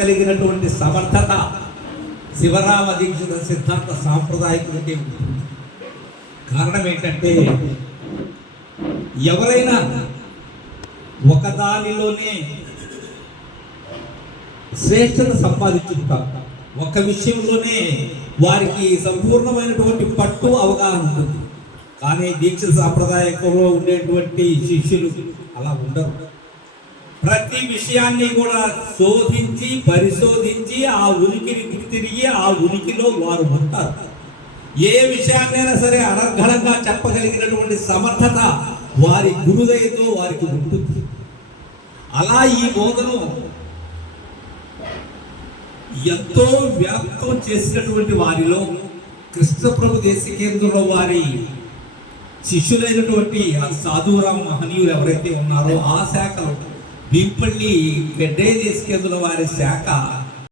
కలిగినటువంటి సమర్థత శివరామ దీక్షిత సిద్ధాంత సాంప్రదాయకులకే ఉంటుంది. కారణం ఏంటంటే ఎవరైనా ఒకదానిలోనే శ్రేష్టత సంపాదించుకుంటారు, ఒక విషయంలోనే వారికి సంపూర్ణమైనటువంటి పట్టు అవగాహన ఉంటుంది. కానీ దీక్ష సాంప్రదాయంలో ఉండేటువంటి శిష్యులు అలా ఉండరు. ప్రతి విషయాన్ని కూడా శోధించి పరిశోధించి ఆ ఉనికిని తిరిగి ఆ ఉనికిలో వారు ఉంటారు. ఏ విషయాన్నైనా సరే అనర్ఘలంగా చెప్పగలిగినటువంటి సమర్థత వారి గురుదయతో వారికి ఉంటుంది. అలా ఈ బోధను ఎంతో వ్యాప్తం చేసినటువంటి వారిలో కృష్ణప్రభు దేశికేంద్రంలో వారి శిష్యులైనటువంటి ఆ సాధురాం మహనీయులు ఎవరైతే ఉన్నారో ఆ శాఖలో భీంపల్లి గడ్డే దేశికేంద్రుల వారి శాఖ